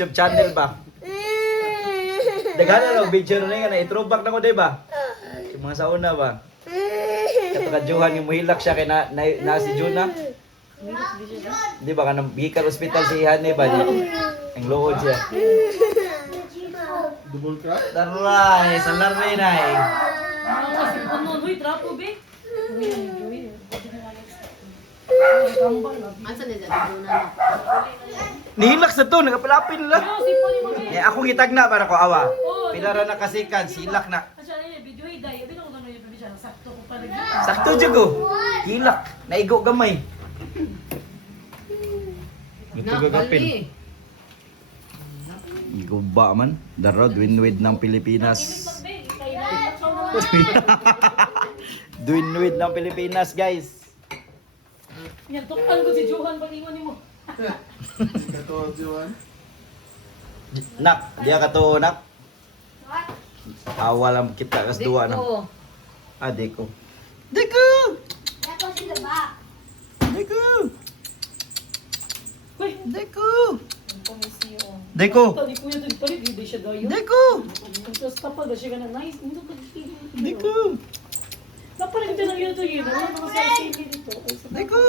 YouTube channel ba? Daghan na lang video na nga na i-throwback na ko di ba? Yung mga sa una ba? Katakajuhan yung muhilak siya kay na si Juna. Di ba kanang Bicol Hospital si Hane ba? Ang luod siya. Double crack? Taray, salar rin ay. Ano, huy, trapo, be? Asa na dyan? Doon na. Nihilak sa to, nagapalapin nila. Si Poli, mami. Eh, akong itag na para ko awa. Pilara na kasikan, silak na. Asya na video, hey, day. Abi na ko gano'n yung pabisya. Sakto ko pala. Sakto dyan ko. Hilak, naigo gamay. Ito gagapin. Igo ba man? The road win-win ng Pilipinas. Win-win ng Pilipinas, guys. Yan, tukpan ko si Johan pag ingon mo. Ito, Johan. Nak, dia ka to, nak. Awalam kita kas dua na. Ah, Deko. Deko! Deko! Uy, Deko! Deko! tali ko yung tagpalit, hindi siya dayo. Deko! Tapos tapal ba siya ka na nice? Hindi ko Deko! Napalag ito lang yun ito yun. Wala mga sa TV dito. Deko!